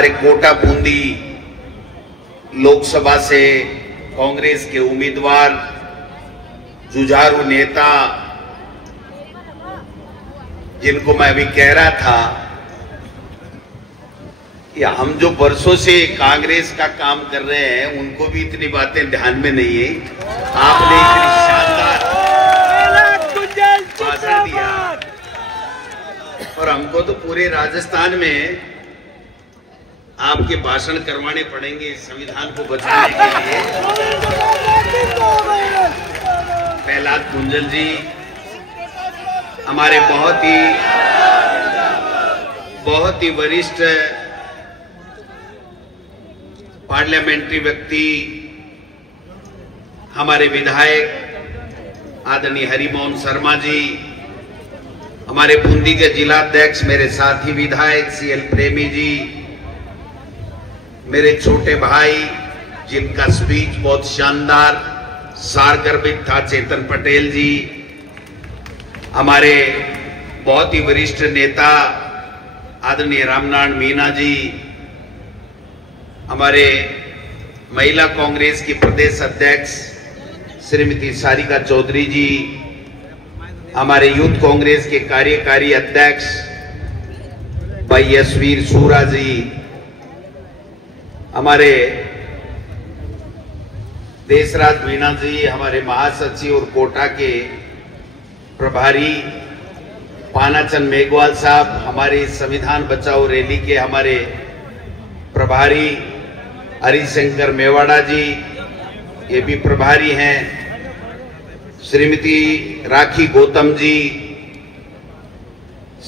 हमारे कोटा बूंदी लोकसभा से कांग्रेस के उम्मीदवार, जुझारू नेता, जिनको मैं अभी कह रहा था कि हम जो बरसों से कांग्रेस का काम कर रहे हैं, उनको भी इतनी बातें ध्यान में नहीं है। आपने इतनी शानदार भाषण दिया और हमको तो पूरे राजस्थान में आपके भाषण करवाने पड़ेंगे संविधान को बचाने के लिए। प्रहलाद कुंजल जी हमारे बहुत ही वरिष्ठ पार्लियामेंट्री व्यक्ति, हमारे विधायक आदरणीय हरिमोहन शर्मा जी, हमारे बूंदी के जिलाध्यक्ष मेरे साथी विधायक सीएल प्रेमी जी, मेरे छोटे भाई जिनका स्पीच बहुत शानदार सारगर्भित था चेतन पटेल जी, हमारे बहुत ही वरिष्ठ नेता आदरणीय रामनारायण मीना जी, हमारे महिला कांग्रेस की प्रदेश अध्यक्ष श्रीमती सारिका चौधरी जी, हमारे यूथ कांग्रेस के कार्यकारी अध्यक्ष भाई यशवीर सूरा जी, हमारे देशराज मीना जी, हमारे महासचिव और कोटा के प्रभारी पानाचंद मेघवाल साहब, हमारी संविधान बचाओ रैली के हमारे प्रभारी हरिशंकर मेवाड़ा जी, ये भी प्रभारी हैं, श्रीमती राखी गौतम जी,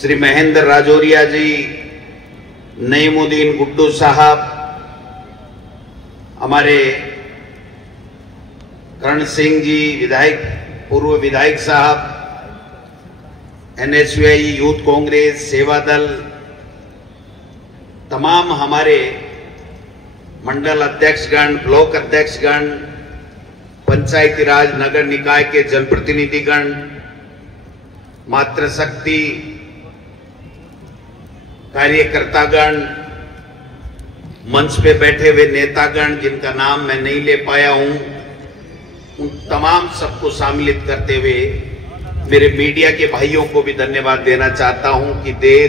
श्री महेंद्र राजौरिया जी, नईमुद्दीन गुड्डू साहब, हमारे करण सिंह जी विधायक, पूर्व विधायक साहब, एनएसयूआई, यूथ कांग्रेस, सेवा दल, तमाम हमारे मंडल अध्यक्षगण, ब्लॉक अध्यक्षगण, पंचायती राज नगर निकाय के जनप्रतिनिधिगण, मातृशक्ति कार्यकर्तागण, मंच पे बैठे हुए नेतागण जिनका नाम मैं नहीं ले पाया हूं, उन तमाम सबको सम्मिलित करते हुए मेरे मीडिया के भाइयों को भी धन्यवाद देना चाहता हूं कि देर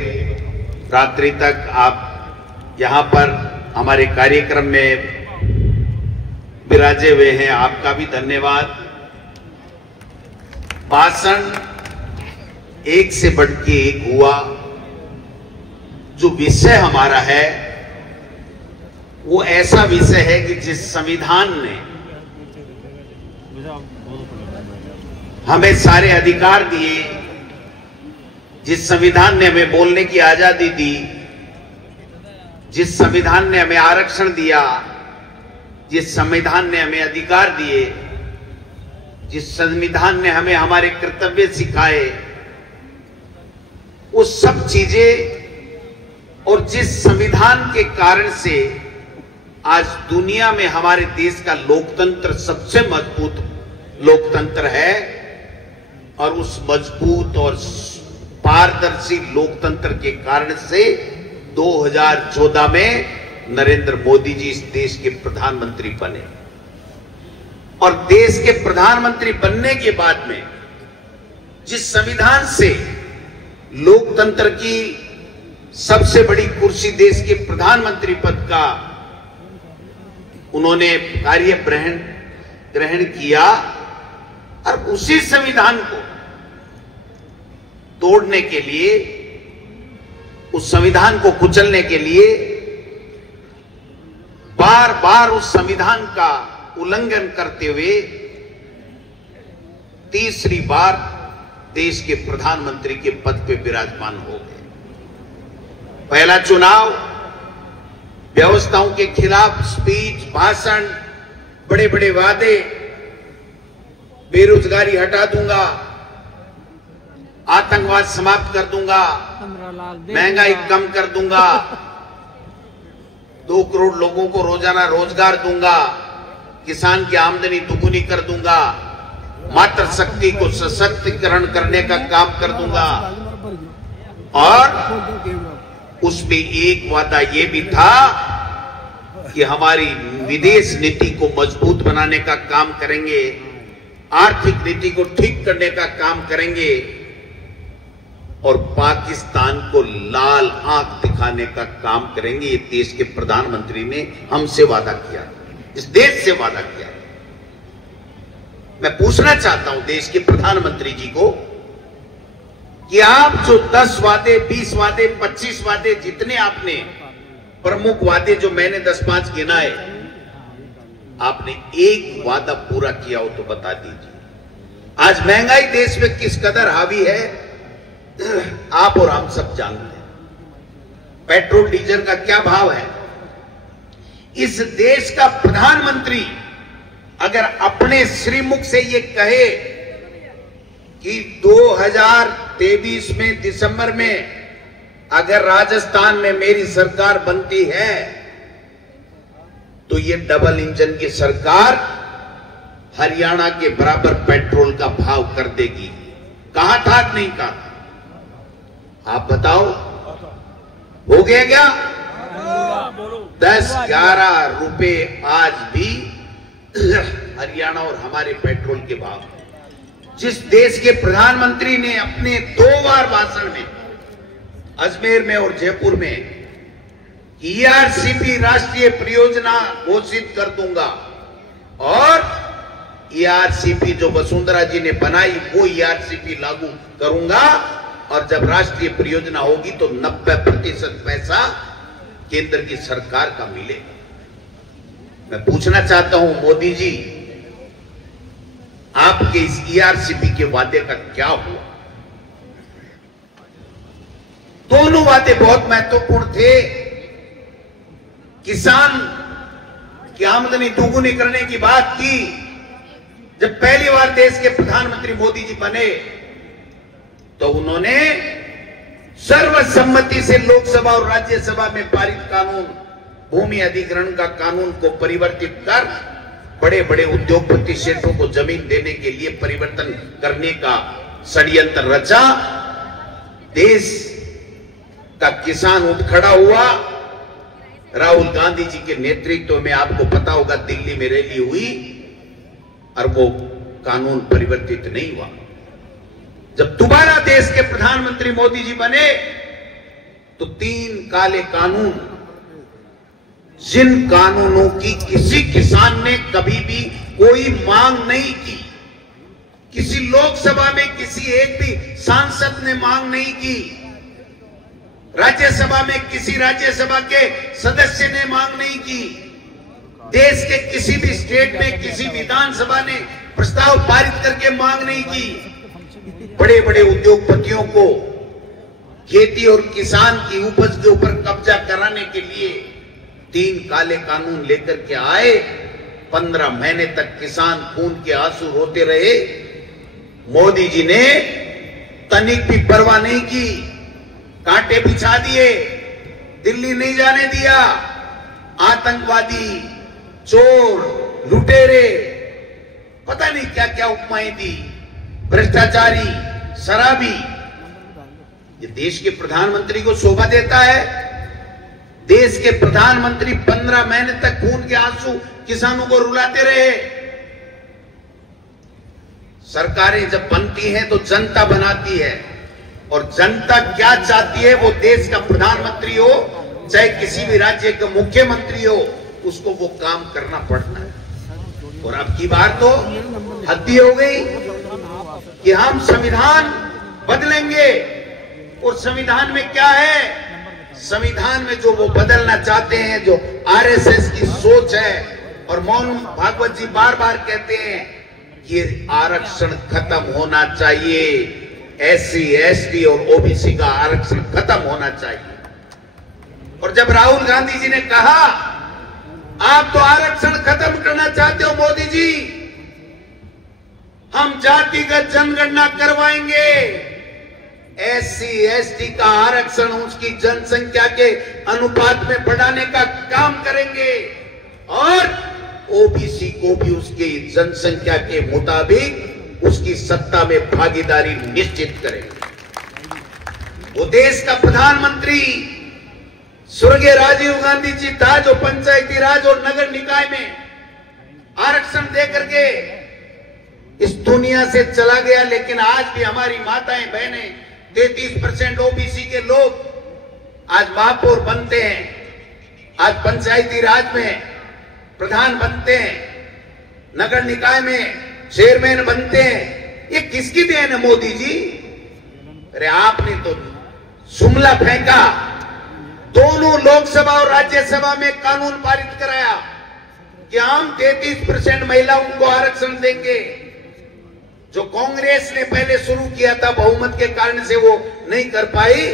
रात्रि तक आप यहां पर हमारे कार्यक्रम में विराजे हुए हैं, आपका भी धन्यवाद। भाषण एक से बढ़ के एक हुआ। जो विषय हमारा है वो ऐसा विषय है कि जिस संविधान ने हमें सारे अधिकार दिए, जिस संविधान ने हमें बोलने की आजादी दी, जिस संविधान ने हमें आरक्षण दिया, जिस संविधान ने हमें अधिकार दिए, जिस संविधान ने हमें हमारे कर्तव्य सिखाए, वो सब चीजें और जिस संविधान के कारण से आज दुनिया में हमारे देश का लोकतंत्र सबसे मजबूत लोकतंत्र है और उस मजबूत और पारदर्शी लोकतंत्र के कारण से 2014 में नरेंद्र मोदी जी इस देश के प्रधानमंत्री बने और देश के प्रधानमंत्री बनने के बाद में जिस संविधान से लोकतंत्र की सबसे बड़ी कुर्सी देश के प्रधानमंत्री पद का उन्होंने कार्य ग्रहण किया और उसी संविधान को तोड़ने के लिए, उस संविधान को कुचलने के लिए बार बार उस संविधान का उल्लंघन करते हुए तीसरी बार देश के प्रधानमंत्री के पद पे विराजमान हो गए। पहला चुनाव व्यवस्थाओं के खिलाफ स्पीच, भाषण, बड़े बड़े वादे, बेरोजगारी हटा दूंगा, आतंकवाद समाप्त कर दूंगा, महंगाई कम कर दूंगा, 2 करोड़ लोगों को रोजाना रोजगार दूंगा, किसान की आमदनी दुगुनी कर दूंगा, मातृशक्ति को सशक्तिकरण करने का काम कर दूंगा और उसमें एक वादा यह भी था कि हमारी विदेश नीति को मजबूत बनाने का काम करेंगे, आर्थिक नीति को ठीक करने का काम करेंगे और पाकिस्तान को लाल आंख दिखाने का काम करेंगे। ये देश के प्रधानमंत्री ने हमसे वादा किया, इस देश से वादा किया। मैं पूछना चाहता हूं देश के प्रधानमंत्री जी को कि आप जो 10 वादे, 20 वादे, 25 वादे, जितने आपने प्रमुख वादे जो मैंने 10-5 गिनाए, आपने एक वादा पूरा किया हो तो बता दीजिए। आज महंगाई देश में किस कदर हावी है आप और हम सब जानते हैं। पेट्रोल डीजल का क्या भाव है। इस देश का प्रधानमंत्री अगर अपने श्रीमुख से ये कहे कि 2023 में दिसंबर में अगर राजस्थान में मेरी सरकार बनती है तो ये डबल इंजन की सरकार हरियाणा के बराबर पेट्रोल का भाव कर देगी, कहा था कि नहीं कहा? आप बताओ, हो गया क्या? 10-11 रुपए आज भी हरियाणा और हमारे पेट्रोल के भाव। जिस देश के प्रधानमंत्री ने अपने 2 बार भाषण में, अजमेर में और जयपुर में, ईआरसीपी राष्ट्रीय परियोजना घोषित कर दूंगा और ईआरसीपी जो वसुंधरा जी ने बनाई वो ईआरसीपी लागू करूंगा और जब राष्ट्रीय परियोजना होगी तो 90% पैसा केंद्र की सरकार का मिलेगा। मैं पूछना चाहता हूं मोदी जी, आपके इस ईआरसीपी के वादे का क्या हुआ? दोनों वादे बहुत महत्वपूर्ण थे। किसान की आमदनी दोगुनी करने की बात की। जब पहली बार देश के प्रधानमंत्री मोदी जी बने तो उन्होंने सर्वसम्मति से लोकसभा और राज्यसभा में पारित कानून, भूमि अधिग्रहण का कानून को परिवर्तित कर बड़े बड़े उद्योगपति सेठों को जमीन देने के लिए परिवर्तन करने का षड्यंत्र रचा। देश का किसान उठ खड़ा हुआ। राहुल गांधी जी के नेतृत्व में, आपको पता होगा, दिल्ली में रैली हुई और वो कानून परिवर्तित नहीं हुआ। जब दोबारा देश के प्रधानमंत्री मोदी जी बने तो 3 काले कानून, जिन कानूनों की किसी किसान ने कभी भी कोई मांग नहीं की, किसी लोकसभा में किसी एक भी सांसद ने मांग नहीं की, राज्यसभा में किसी राज्यसभा के सदस्य ने मांग नहीं की, देश के किसी भी स्टेट में किसी विधानसभा ने प्रस्ताव पारित करके मांग नहीं की। बड़े बड़े उद्योगपतियों को खेती और किसान की उपज के ऊपर कब्जा कराने के लिए 3 काले कानून लेकर के आए। 15 महीने तक किसान खून के आंसू रोते रहे। मोदी जी ने तनिक भी परवाह नहीं की, कांटे बिछा दिए, दिल्ली नहीं जाने दिया। आतंकवादी, चोर, लुटेरे, पता नहीं क्या क्या उपमाएं दी, भ्रष्टाचारी, शराबी। ये देश के प्रधानमंत्री को शोभा देता है? देश के प्रधानमंत्री 15 महीने तक खून के आंसू किसानों को रुलाते रहे। सरकारें जब बनती हैं तो जनता बनाती है और जनता क्या चाहती है वो देश का प्रधानमंत्री हो चाहे किसी भी राज्य का मुख्यमंत्री हो, उसको वो काम करना पड़ता है। और अब की बार तो हद ही हो गई कि हम संविधान बदलेंगे। और संविधान में क्या है? संविधान में जो वो बदलना चाहते हैं, जो आरएसएस की सोच है, और मोहन भागवत जी बार बार कहते हैं कि आरक्षण खत्म होना चाहिए, एससी, एसटी और ओबीसी का आरक्षण खत्म होना चाहिए। और जब राहुल गांधी जी ने कहा आप तो आरक्षण खत्म करना चाहते हो मोदी जी, हम जातिगत जनगणना करवाएंगे, एससी, एसटी का आरक्षण उसकी जनसंख्या के अनुपात में बढ़ाने का काम करेंगे और ओबीसी को भी उसकी जनसंख्या के मुताबिक उसकी सत्ता में भागीदारी निश्चित करेंगे। वो देश का प्रधानमंत्री स्वर्गीय राजीव गांधी जी था जो पंचायती राज और नगर निकाय में आरक्षण देकर के इस दुनिया से चला गया, लेकिन आज भी हमारी माताएं बहनें 33% ओबीसी के लोग आज महापौर बनते हैं, आज पंचायती राज में प्रधान बनते हैं, नगर निकाय में चेयरमैन बनते हैं। ये किसकी देन है मोदी जी? अरे आपने तो जुमला फेंका, दोनों लोकसभा और राज्यसभा में कानून पारित कराया कि हम 33% महिलाओं को आरक्षण देंगे। जो कांग्रेस ने पहले शुरू किया था, बहुमत के कारण से वो नहीं कर पाई,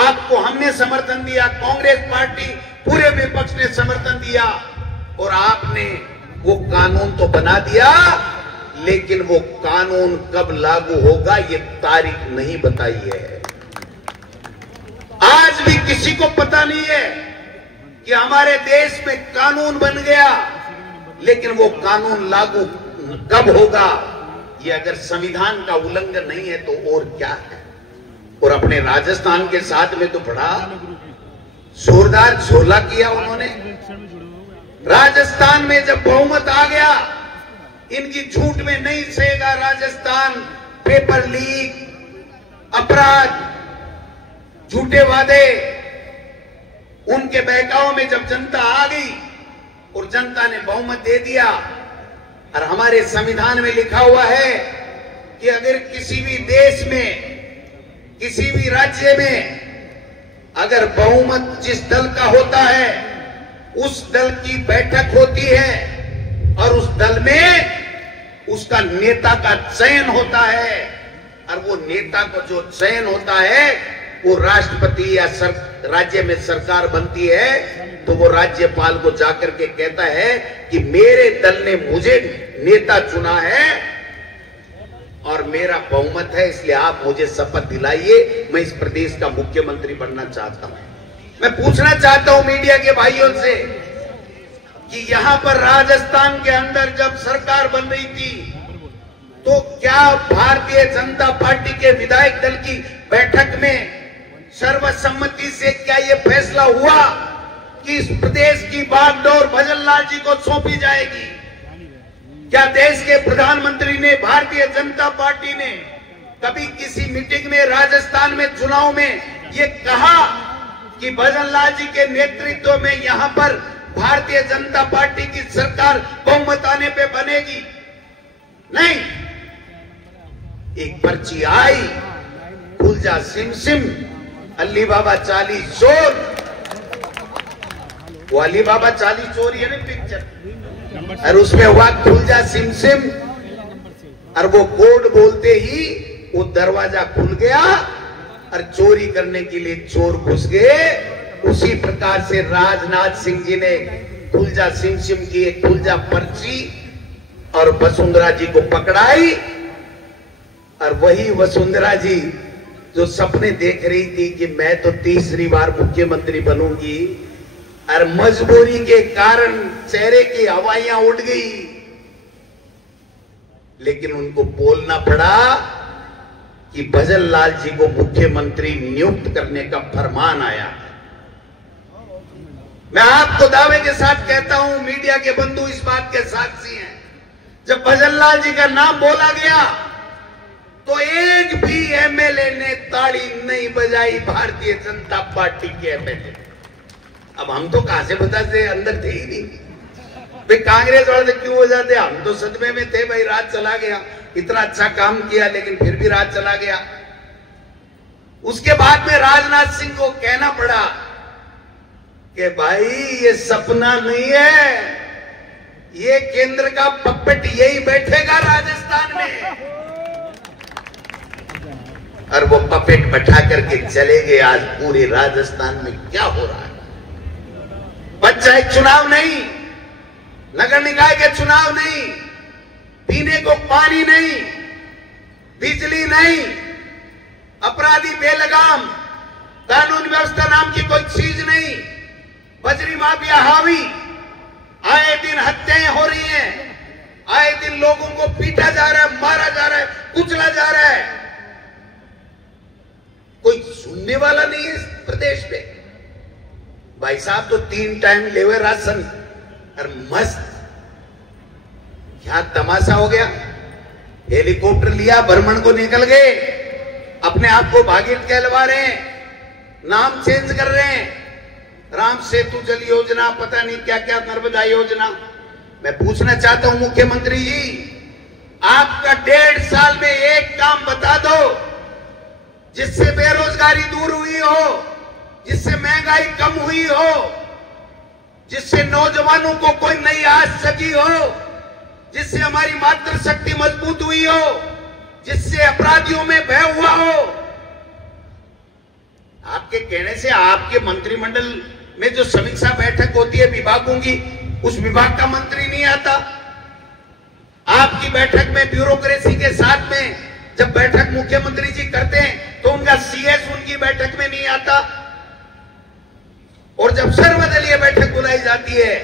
आपको हमने समर्थन दिया, कांग्रेस पार्टी पूरे विपक्ष ने समर्थन दिया और आपने वो कानून तो बना दिया, लेकिन वो कानून कब लागू होगा ये तारीख नहीं बताई है। आज भी किसी को पता नहीं है कि हमारे देश में कानून बन गया, लेकिन वो कानून लागू कब होगा? ये अगर संविधान का उल्लंघन नहीं है तो और क्या है? और अपने राजस्थान के साथ में तो बड़ा जोरदार झोला किया उन्होंने। राजस्थान में जब बहुमत आ गया, इनकी झूठ में नहीं सहेगा राजस्थान। पेपर लीक, अपराध, झूठे वादे, उनके बहकाव में जब जनता आ गई और जनता ने बहुमत दे दिया, और हमारे संविधान में लिखा हुआ है कि अगर किसी भी देश में, किसी भी राज्य में अगर बहुमत जिस दल का होता है, उस दल की बैठक होती है और उस दल में उसका नेता का चयन होता है, और वो नेता को जो चयन होता है वो राष्ट्रपति या राज्य में सरकार बनती है, तो वो राज्यपाल को जाकर के कहता है कि मेरे दल ने मुझे नेता चुना है और मेरा बहुमत है, इसलिए आप मुझे शपथ दिलाइए, मैं इस प्रदेश का मुख्यमंत्री बनना चाहता हूं। मैं पूछना चाहता हूं मीडिया के भाइयों से कि यहां पर राजस्थान के अंदर जब सरकार बन रही थी, तो क्या भारतीय जनता पार्टी के विधायक दल की बैठक में सर्वसम्मति से क्या यह फैसला हुआ कि इस प्रदेश की बागडोर भजन लाल जी को सौंपी जाएगी? क्या देश के प्रधानमंत्री ने, भारतीय जनता पार्टी ने कभी किसी मीटिंग में राजस्थान में चुनाव में ये कहा कि भजन लाल जी के नेतृत्व में यहां पर भारतीय जनता पार्टी की सरकार बहुमत आने पे बनेगी? नहीं। एक पर्ची आई, खुलजा सिम सिम, अली बाबा 40 चोर। वो अली बाबा 40 चोर है ना पिक्चर, और उसमें हुआ खुलजा सिम सिम, और वो कोड बोलते ही वो दरवाजा खुल गया और चोरी करने के लिए चोर घुस गए। उसी प्रकार से राजनाथ सिंह जी ने खुलजा सिम सिम की एक खुलजा पर्ची और वसुंधरा जी को पकड़ाई, और वही वसुंधरा जी जो सपने देख रही थी कि मैं तो तीसरी बार मुख्यमंत्री बनूंगी, और मजबूरी के कारण चेहरे की हवाइयां उड़ गई, लेकिन उनको बोलना पड़ा कि भजन लाल जी को मुख्यमंत्री नियुक्त करने का फरमान आया। मैं आपको दावे के साथ कहता हूं, मीडिया के बंधु इस बात के साक्षी हैं, जब भजन लाल जी का नाम बोला गया तो एक भी एमएलए ने ताड़ी नहीं बजाई, भारतीय जनता पार्टी के एमएलए। अब हम तो कहां से बताते, अंदर थे ही नहीं भाई। कांग्रेस वाले क्यों हो जाते? हम तो सदमे में थे भाई, राज चला गया, इतना अच्छा काम किया लेकिन फिर भी राज चला गया। उसके बाद में राजनाथ सिंह को कहना पड़ा कि भाई ये सपना नहीं है, ये केंद्र का पप्पेट यही बैठेगा राजस्थान में, और वो पपेट बैठा करके चले गए। आज पूरे राजस्थान में क्या हो रहा है? पंचायत चुनाव नहीं, नगर निकाय के चुनाव नहीं, पीने को पानी नहीं, बिजली नहीं, अपराधी बेलगाम, कानून व्यवस्था नाम की कोई चीज नहीं, बजरी माफिया हावी, आए दिन हत्याएं हो रही हैं, आए दिन लोगों को पीटा जा रहा है, मारा जा रहा है, कुचला जा रहा है। कोई सुनने वाला नहीं है इस प्रदेश पे। भाई साहब तो 3 टाइम लेवे राशन और मस्त। क्या तमाशा हो गया, हेलीकॉप्टर लिया, भ्रमण को निकल गए, अपने आप को भागीरथ कहलवा रहे हैं, नाम चेंज कर रहे हैं, राम सेतु जल योजना, पता नहीं क्या क्या, नर्मदा योजना। मैं पूछना चाहता हूं मुख्यमंत्री जी, आपका 1.5 साल में एक काम बता दो जिससे बेरोजगारी दूर हुई हो, जिससे महंगाई कम हुई हो, जिससे नौजवानों को कोई नई आस जगी हो, जिससे हमारी मातृशक्ति मजबूत हुई हो, जिससे अपराधियों में भय हुआ हो। आपके कहने से आपके मंत्रिमंडल में जो समीक्षा बैठक होती है विभागों की, उस विभाग का मंत्री नहीं आता। आपकी बैठक में ब्यूरोक्रेसी के साथ में जब बैठक मुख्यमंत्री जी करते हैं तो उनका सीएस उनकी बैठक में नहीं आता, और जब सर्वदलीय बैठक बुलाई जाती है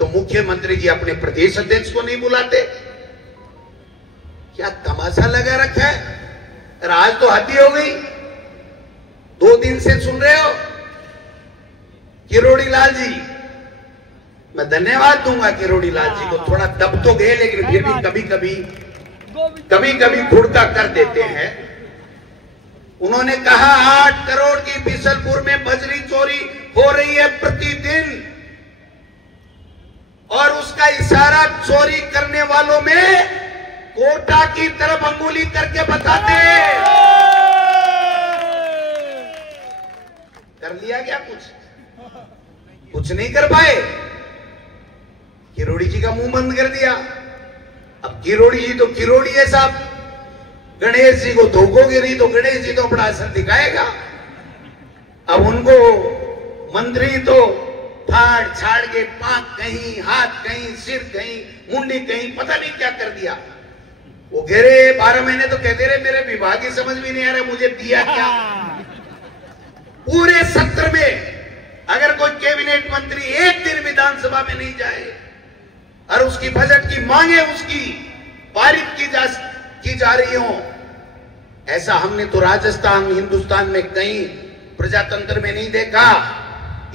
तो मुख्यमंत्री जी अपने प्रदेश अध्यक्ष को नहीं बुलाते। क्या तमाशा लगा रखा है। आज तो हद ही हो गई, 2 दिन से सुन रहे हो। किरोड़ी लाल जी, मैं धन्यवाद दूंगा किरोड़ी लाल जी को, थोड़ा दब तो गए लेकिन फिर भी कभी कभी खुड़का कर देते हैं। उन्होंने कहा 8 करोड़ की बिशलपुर में बजरी चोरी हो रही है प्रतिदिन, और उसका इशारा चोरी करने वालों में कोटा की तरफ अंगुली करके बताते हैं। कर लिया क्या कुछ नहीं कर पाए। किरोड़ी जी का मुंह बंद कर दिया। अब किरोड़ी जी तो किरोड़ी है साहब, गणेश जी को धोखोगे नहीं तो गणेश जी तो अपना असर दिखाएगा। अब उनको मंत्री तो फाड़ छाड़ के पांख कहीं, हाथ कहीं, सिर कहीं, मुंडी कहीं, पता नहीं क्या कर दिया। वो कह रहे 12 महीने तो कहते रहे मेरे विभाग ही समझ में नहीं आ रहा मुझे दिया क्या। पूरे सत्र में अगर कोई कैबिनेट मंत्री एक दिन विधानसभा में नहीं जाए और उसकी बजट की मांगे उसकी पारित की जा रही हो, ऐसा हमने तो राजस्थान, हिंदुस्तान में कहीं प्रजातंत्र में नहीं देखा।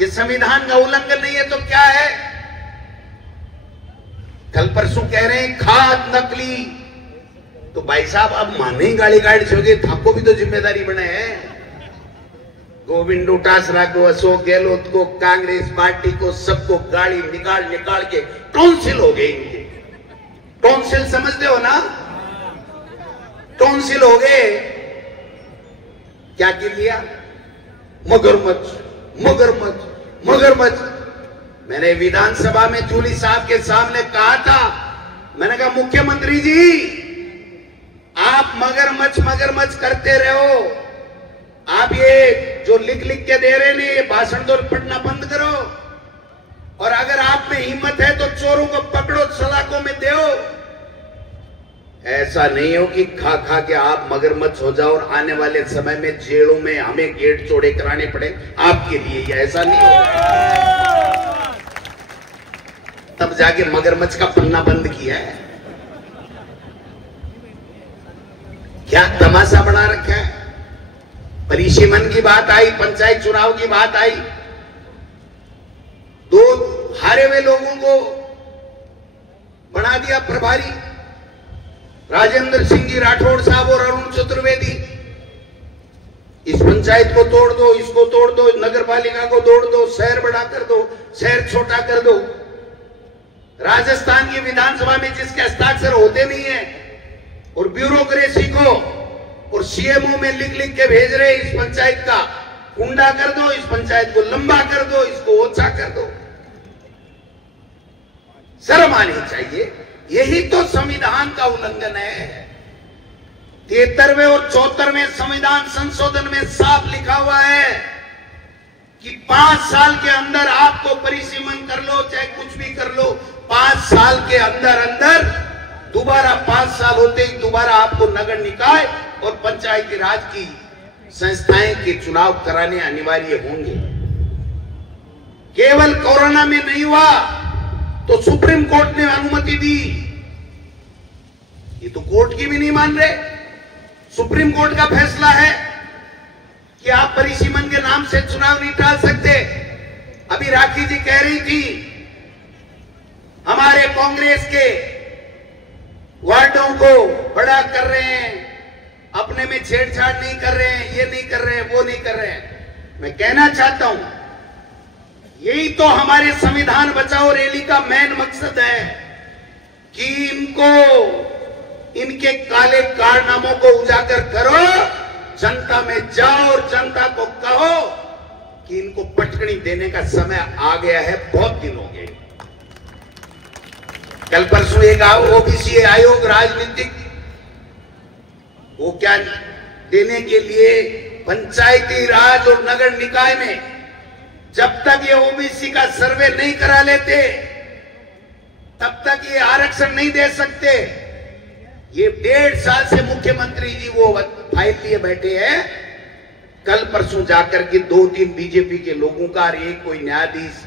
ये संविधान का उल्लंघन नहीं है तो क्या है। कल परसों कह रहे हैं खाद नकली, तो भाई साहब अब माने गाड़ी छोड़े, थाको भी तो जिम्मेदारी बने हैं। गोविंद डोटासरा को, अशोक गहलोत को, कांग्रेस पार्टी को, सबको गाड़ी निकाल के टॉन्सिल हो गए इनके। टॉन्सिल समझते हो ना, टॉन्सिल हो गए। क्या कर लिया, मगरमच्छ। मैंने विधानसभा में जूली साहब के सामने कहा था, मैंने कहा मुख्यमंत्री जी आप मगरमच्छ करते रहो, आप ये जो लिख के दे रहे हैं ये भाषण तो पढ़ना बंद करो, और अगर आप में हिम्मत है तो चोरों को पकड़ो, सलाखों में दो। ऐसा नहीं हो कि खा के आप मगरमच्छ हो जाओ और आने वाले समय में जेलों में हमें गेट चौड़े कराने पड़े आपके लिए, ऐसा नहीं होगा। तब जाके मगरमच्छ का पन्ना बंद किया है। क्या तमाशा बना रखा है। परिसीमन की बात आई, पंचायत चुनाव की बात आई, 2 हारे हुए लोगों को बना दिया प्रभारी, राजेंद्र सिंह जी राठौड़ साहब और अरुण चतुर्वेदी। इस पंचायत को तोड़ दो, इसको तोड़ दो, नगर पालिका को तोड़ दो, शहर बड़ा कर दो, शहर छोटा कर दो। राजस्थान की विधानसभा में जिसके हस्ताक्षर होते नहीं है और ब्यूरोक्रेसी को और सीएमओ में लिख के भेज रहे, इस पंचायत का कुंडा कर दो, इस पंचायत को लंबा कर दो, इसको ओछा कर दो। शर्म आनी चाहिए। यही तो संविधान का उल्लंघन है। 73वें और 74वें संविधान संशोधन में साफ लिखा हुआ है कि 5 साल के अंदर आपको परिसीमन कर लो, चाहे कुछ भी कर लो, 5 साल के अंदर दोबारा 5 साल होते ही दोबारा आपको नगर निकाय और पंचायती राज की संस्थाएं के चुनाव कराने अनिवार्य होंगे। केवल कोरोना में नहीं हुआ तो सुप्रीम कोर्ट ने अनुमति दी। ये तो कोर्ट की भी नहीं मान रहे। सुप्रीम कोर्ट का फैसला है कि आप परिसीमन के नाम से चुनाव नहीं टाल सकते। अभी राखी जी कह रही थी हमारे कांग्रेस के वार्डों को बड़ा कर रहे हैं, अपने में छेड़छाड़ नहीं कर रहे हैं, ये नहीं कर रहे हैं, वो नहीं कर रहे हैं। मैं कहना चाहता हूं यही तो हमारे संविधान बचाओ रैली का मेन मकसद है कि इनके काले कारनामों को उजागर करो, जनता में जाओ और जनता को कहो कि इनको पटकनी देने का समय आ गया है, बहुत दिन हो गए। कल परसों एक ओबीसी आयोग राजनीतिक वो क्या देने के लिए पंचायती राज और नगर निकाय में जब तक ये ओबीसी का सर्वे नहीं करा लेते तब तक ये आरक्षण नहीं दे सकते। ये 1.5 साल से मुख्यमंत्री जी वो फाइल लिए बैठे हैं। कल परसों जाकर के 2-3 बीजेपी के लोगों का और एक कोई न्यायाधीश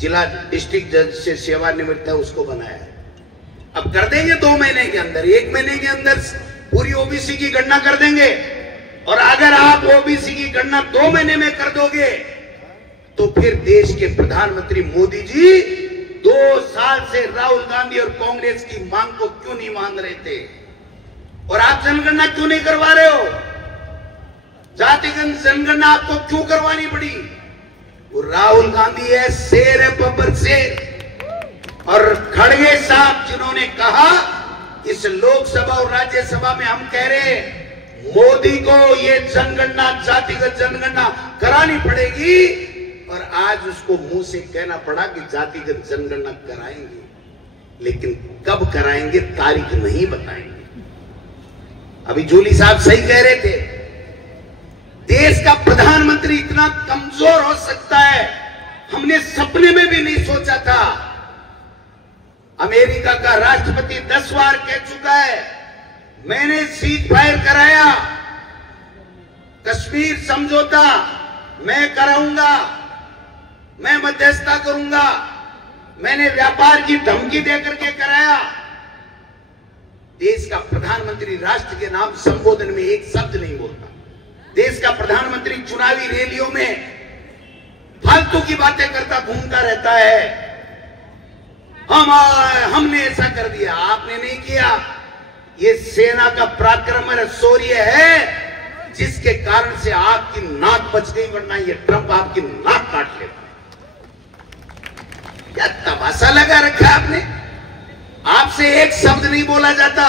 जिला डिस्ट्रिक्ट जज से सेवानिवृत्त है उसको बनाया है। अब कर देंगे 2 महीने के अंदर, 1 महीने के अंदर पूरी ओबीसी की गणना कर देंगे। और अगर आप ओबीसी की गणना 2 महीने में कर दोगे तो फिर देश के प्रधानमंत्री मोदी जी 2 साल से राहुल गांधी और कांग्रेस की मांग को क्यों नहीं मान रहे थे और आप जनगणना क्यों नहीं करवा रहे हो? जातिगत जनगणना आपको क्यों करवानी पड़ी? वो राहुल गांधी है, शेर है, बब्बर शेर। और खड़गे साहब जिन्होंने कहा इस लोकसभा और राज्यसभा में हम कह रहे हैं मोदी को ये जनगणना जातिगत जनगणना करानी पड़ेगी और आज उसको मुंह से कहना पड़ा कि जातिगत जनगणना कराएंगे, लेकिन कब कराएंगे तारीख नहीं बताएंगे। अभी जूली साहब सही कह रहे थे, देश का प्रधानमंत्री इतना कमजोर हो सकता है हमने सपने में भी नहीं सोचा था। अमेरिका का राष्ट्रपति 10 बार कह चुका है मैंने सीज फायर कराया, कश्मीर समझौता मैं कराऊंगा, मैं मध्यस्थता करूंगा, मैंने व्यापार की धमकी देकर के कराया। देश का प्रधानमंत्री राष्ट्र के नाम संबोधन में एक शब्द नहीं बोलता। देश का प्रधानमंत्री चुनावी रैलियों में फालतू की बातें करता घूमता रहता है। हमने ऐसा कर दिया, आपने नहीं किया। ये सेना का पराक्रम और शौर्य है जिसके कारण से आपकी नाक बच गई, वरना ये ट्रंप आपकी नाक काट लेता। क्या तमाशा लगा रखा आपने? आपसे एक शब्द नहीं बोला जाता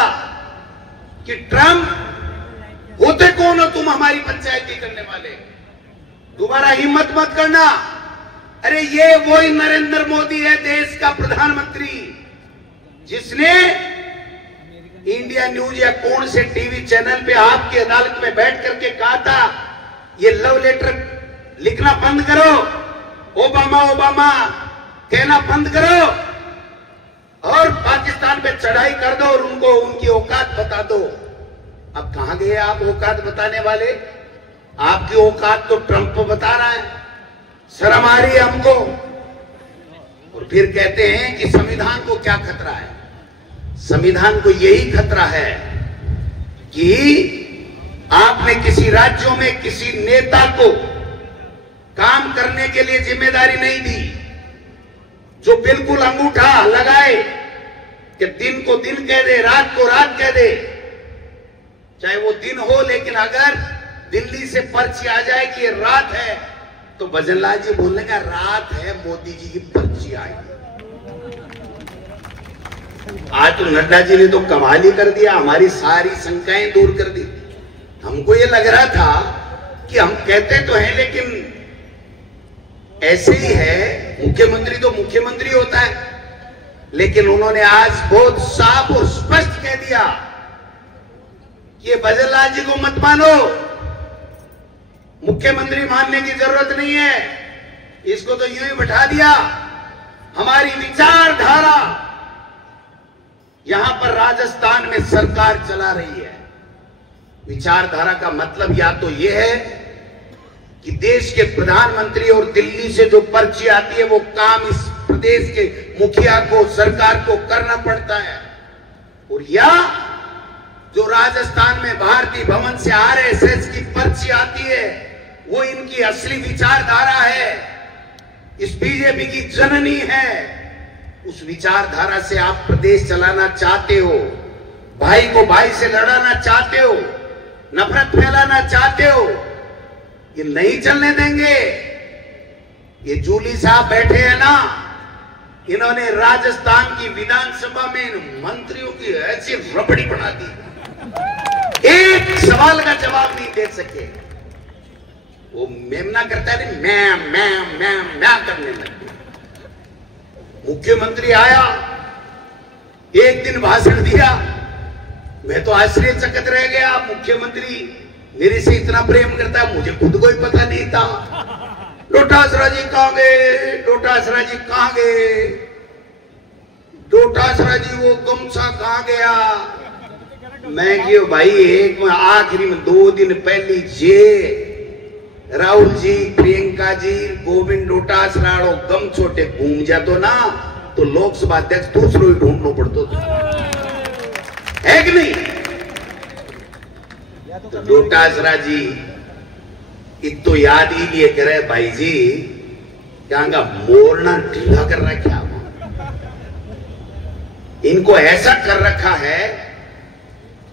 कि ट्रंप होते कौन हो तुम हमारी पंचायती करने वाले, दोबारा हिम्मत मत करना। अरे ये वही नरेंद्र मोदी है, देश का प्रधानमंत्री, जिसने इंडिया न्यूज या कौन से टीवी चैनल पे आपकी अदालत में बैठ करके कहा था ये लव लेटर लिखना बंद करो, ओबामा ओबामा कहना बंद करो और पाकिस्तान पे चढ़ाई कर दो और उनको उनकी औकात बता दो। अब कहां गए आप औकात बताने वाले? आपकी औकात तो ट्रंप बता रहा है। शर्म आ रही है हमको। और फिर कहते हैं कि संविधान को क्या खतरा है? संविधान को यही खतरा है कि आपने किसी राज्यों में किसी नेता को काम करने के लिए जिम्मेदारी नहीं दी, जो बिल्कुल अंगूठा लगाए कि दिन को दिन कह दे, रात को रात कह दे, चाहे वो दिन हो, लेकिन अगर दिल्ली से पर्ची आ जाए कि ये रात है तो भजनलाल जी बोलने का रात है, मोदी जी की पर्ची आई। आज तो नड्डा जी ने तो कमाल ही कर दिया, हमारी सारी शंकाएं दूर कर दी। हमको ये लग रहा था कि हम कहते तो हैं लेकिन ऐसे ही है, मुख्यमंत्री तो मुख्यमंत्री होता है, लेकिन उन्होंने आज बहुत साफ और स्पष्ट कह दिया कि भजनलाल जी को मत मानो, मुख्यमंत्री मानने की जरूरत नहीं है, इसको तो यूं ही बैठा दिया। हमारी विचारधारा यहां पर राजस्थान में सरकार चला रही है। विचारधारा का मतलब या तो यह है कि देश के प्रधानमंत्री और दिल्ली से जो पर्ची आती है वो काम इस प्रदेश के मुखिया को, सरकार को करना पड़ता है, और या जो राजस्थान में भारतीय भवन से आरएसएस की पर्ची आती है वो इनकी असली विचारधारा है। इस बीजेपी की जननी है, उस विचारधारा से आप प्रदेश चलाना चाहते हो, भाई को भाई से लड़ाना चाहते हो, नफरत फैलाना चाहते हो, ये नहीं चलने देंगे। ये जूली साहब बैठे हैं ना, इन्होंने राजस्थान की विधानसभा में इन मंत्रियों की ऐसी रबड़ी बना दी, एक सवाल का जवाब नहीं दे सके। वो मेमना करता है, मैं करने लगे। मुख्यमंत्री आया, एक दिन भाषण दिया, मैं तो आश्चर्यचकित रह गया। मुख्यमंत्री मेरे से इतना प्रेम करता है, मुझे खुद को ही पता नहीं था। डोटासरा जी कहां गए, डोटासरा जी कहां गए, डोटासरा जी वो गमछा कहां गया। मैं क्यों भाई, एक में आखिरी में 2 दिन पहले जे राहुल जी, प्रियंका जी, गोविंद डोटासरा गम छोटे घूम जातो ना, तो लोकसभा अध्यक्ष दूसरों ही ढूंढना पड़तो है कि नहीं। तो डोटासरा जी इत तो याद ही लिए करे भाई जी, क्या मोरना ढीला कर रखा, इनको ऐसा कर रखा है,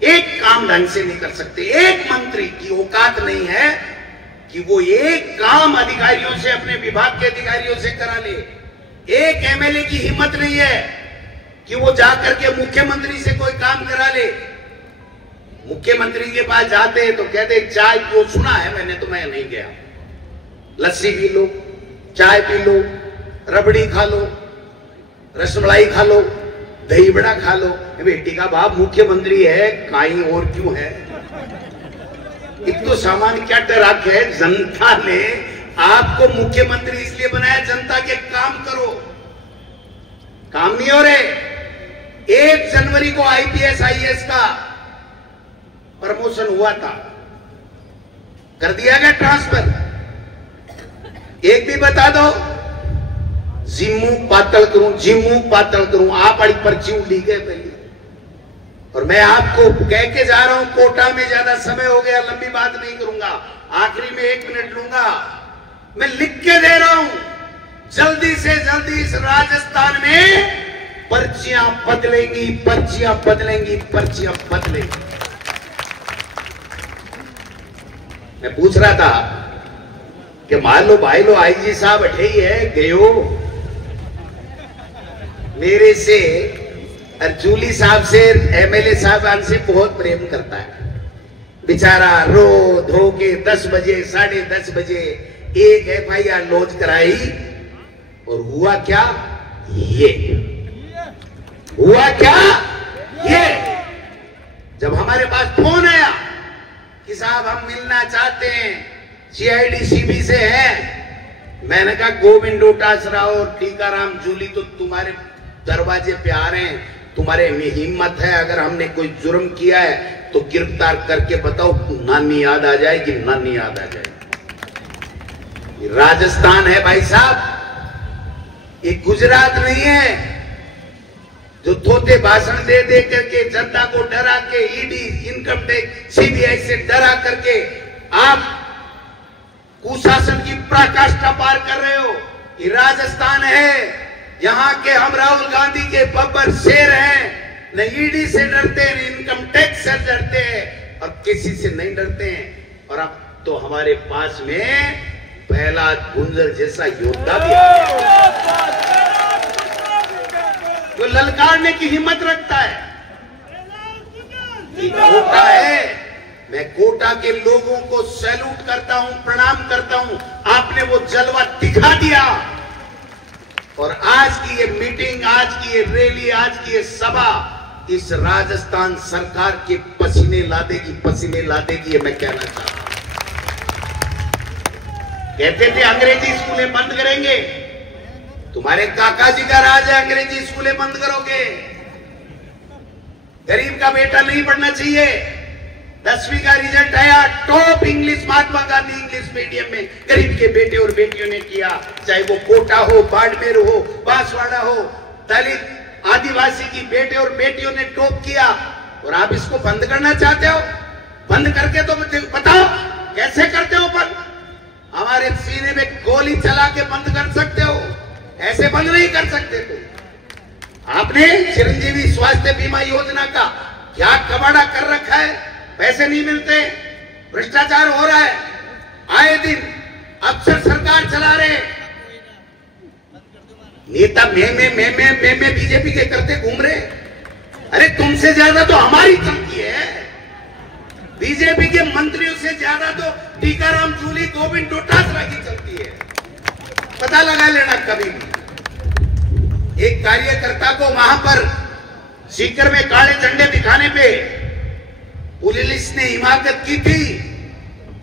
एक काम ढंग से नहीं कर सकते। एक मंत्री की औकात नहीं है कि वो एक काम अधिकारियों से, अपने विभाग के अधिकारियों से करा ले। एक एमएलए की हिम्मत नहीं है कि वो जाकर के मुख्यमंत्री से कोई काम करा ले। मुख्यमंत्री के पास जाते हैं तो कहते चाय पियो, सुना है मैंने, तो मैं नहीं गया। लस्सी पी लो, चाय पी लो, रबड़ी खा लो, रसमलाई खा लो, दही बड़ा खा लो। बेटी का बाप मुख्यमंत्री है, कहीं और क्यों है। एक तो सामान्य क्या डराक है, जनता ने आपको मुख्यमंत्री इसलिए बनाया, जनता के काम करो, काम नहीं हो रहे। 1 जनवरी को आईपीएस आईएएस का प्रमोशन हुआ था, कर दिया गया ट्रांसफर। एक भी बता दो, जिम्मू पातल करूं, आप बड़ी पर्ची ली गए पहले। और मैं आपको कह के जा रहा हूं, कोटा में ज्यादा समय हो गया, लंबी बात नहीं करूंगा, आखिरी में 1 मिनट लूंगा। मैं लिख के दे रहा हूं, जल्दी से जल्दी इस राजस्थान में पर्चियां बदलेंगी, पर्चियां बदलेंगी, पर्चियां बदलेंगी। मैं पूछ रहा था कि मान लो भाई लो आईजी साहब अठे ही है, गयो मेरे से जूली साहब से, एमएलए साहबान से बहुत प्रेम करता है। बेचारा रो धो के 10 बजे 10:30 बजे एक एफआईआर लॉन्च कराई, और हुआ क्या, ये हुआ क्या, ये जब हमारे पास फोन आया कि साहब हम मिलना चाहते हैं, सीआईडी सीबी से है, मैंने कहा गोविंद डोटासरा और टीकाराम जूली तो तुम्हारे दरवाजे पे आ रहे हैं, तुम्हारे में हिम्मत है, अगर हमने कोई जुर्म किया है तो गिरफ्तार करके बताओ, नानी याद आ जाएगी, नानी याद आ जाएगी। ये राजस्थान है भाई साहब, ये गुजरात नहीं है जो थोते भाषण दे दे करके जनता को डरा के, ईडी, इनकम टैक्स, सीबीआई से डरा करके आप कुशासन की पराकाष्ठा पार कर रहे हो। ये राजस्थान है, यहां के हम राहुल गांधी के बब्बर शेर हैं, न ईडी से डरते हैं, न इनकम टैक्स से डरते हैं, और किसी से नहीं डरते हैं। और अब तो हमारे पास में प्रहलाद गुंजर जैसा योद्धा भी जो ललकारने की हिम्मत रखता है। ये कोटा है, मैं कोटा के लोगों को सैल्यूट करता हूं, प्रणाम करता हूं। आपने वो जलवा दिखा दिया, और आज की ये मीटिंग, आज की ये रैली, आज की ये सभा इस राजस्थान सरकार के पसीने ला देगी, पसीने ला देगी, ये मैं कहना चाहता हूं। कहते थे अंग्रेजी स्कूलें बंद करेंगे, तुम्हारे काका जी का राज है, अंग्रेजी स्कूलें बंद करोगे। गरीब का बेटा नहीं पढ़ना चाहिए। 10वीं का रिजल्ट आया, top English Mahatma Gandhi English medium में गरीब के बेटे और बेटियों ने किया, चाहे वो कोटा हो, बाड़मेर हो, बांसवाड़ा हो, दलित आदिवासी की बेटे और बेटियों ने टॉप किया। और आप इसको बंद करना चाहते हो? बंद करके तो बताओ कैसे करते हो बंद। हमारे सीने में गोली चला के बंद कर सकते हो, ऐसे बंद नहीं कर सकते तुम। आपने चिरंजीवी स्वास्थ्य बीमा योजना का क्या कबाड़ा कर रखा है, पैसे नहीं मिलते, भ्रष्टाचार हो रहा है, आए दिन अफसर सरकार चला रहे, नेता मैं बीजेपी के करते घूम रहे। अरे तुमसे ज्यादा तो हमारी चलती है, बीजेपी के मंत्रियों से ज्यादा तो टीकाराम जूली, गोविंद डोटासरा की चलती है, पता लगा लेना कभी भी। एक कार्यकर्ता को वहां पर सीकर में काले झंडे दिखाने पे पुलिस ने हिमाकत की थी,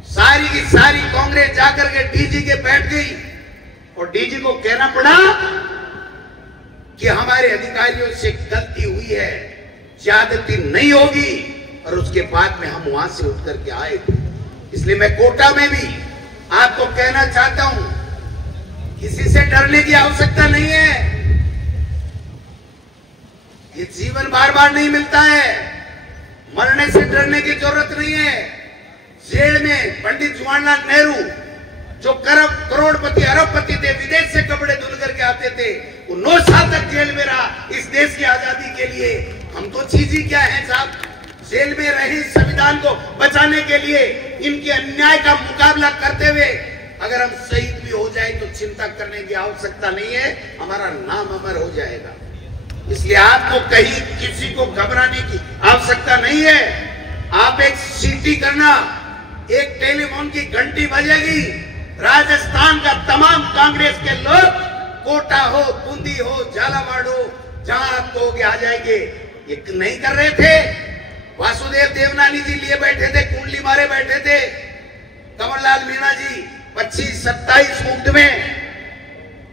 सारी की सारी कांग्रेस जाकर के डीजी के बैठ गई और डीजी को कहना पड़ा कि हमारे अधिकारियों से गलती हुई है, ज्यादती नहीं होगी, और उसके बाद में हम वहां से उठ करके आए थे। इसलिए मैं कोटा में भी आपको कहना चाहता हूं, किसी से डरने की आवश्यकता नहीं है, ये जीवन बार बार नहीं मिलता है, मरने से डरने की जरूरत नहीं है। जेल में पंडित जवाहरलाल नेहरू जो करोड़पति अरबपति थे, विदेश से कपड़े धुल करके आते थे, वो 9 साल तक जेल में रहा इस देश की आजादी के लिए। हम तो चीज ही क्या है साहब, जेल में रहे संविधान को बचाने के लिए, इनके अन्याय का मुकाबला करते हुए अगर हम शहीद भी हो जाए तो चिंता करने की आवश्यकता नहीं है, हमारा नाम अमर हो जाएगा। इसलिए आपको कहीं किसी को घबराने की आवश्यकता नहीं है। आप एक सीटी करना, एक टेलीफोन की घंटी बजेगी, राजस्थान का तमाम कांग्रेस के लोग कोटा हो, बूंदी हो, झालावाड़ हो, जहां आप कहोगे आ जाएंगे। ये नहीं कर रहे थे, वासुदेव देवनानी जी लिए बैठे थे, कुंडली मारे बैठे थे, कंवरलाल मीणा जी 25-27 मुफ्त में,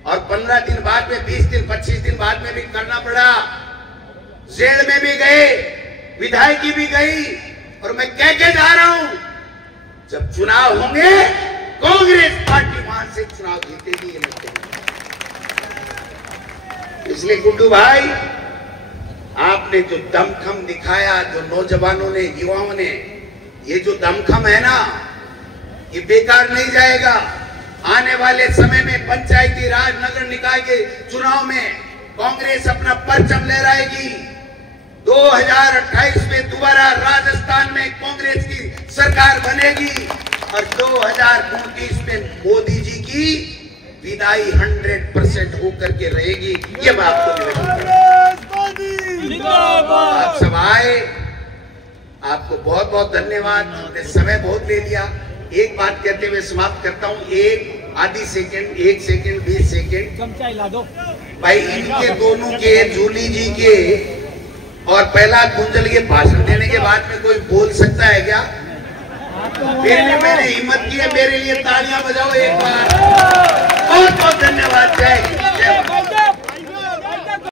और 15 दिन बाद में, 20 दिन 25 दिन बाद में भी करना पड़ा। जेल में भी गए, विधायकी भी गई, और मैं कह के जा रहा हूं, जब चुनाव होंगे कांग्रेस पार्टी वहां से चुनाव जीतेगी। इसलिए गुड्डू भाई, आपने जो दमखम दिखाया, जो नौजवानों ने, युवाओं ने, ये जो दमखम है ना, ये बेकार नहीं जाएगा। आने वाले समय में पंचायती राज, नगर निकाय के चुनाव में कांग्रेस अपना परचम लहराएगी। 2028 में दोबारा राजस्थान में कांग्रेस की सरकार बनेगी, और 2029 में मोदी जी की विदाई 100% होकर के रहेगी। ये मैं आपको आप सब आए, आपको बहुत बहुत धन्यवाद। हमने समय बहुत ले लिया। एक बात कहते हुए समाप्त करता हूँ, एक आधी सेकंड, 1 सेकंड, 20 सेकंड भाई, इनके दोनों के, जूली जी के और प्रहलाद गुंजल के भाषण देने के बाद में कोई बोल सकता है क्या? फिर भी मैंने हिम्मत की है, मेरे लिए तालियां बजाओ एक बार।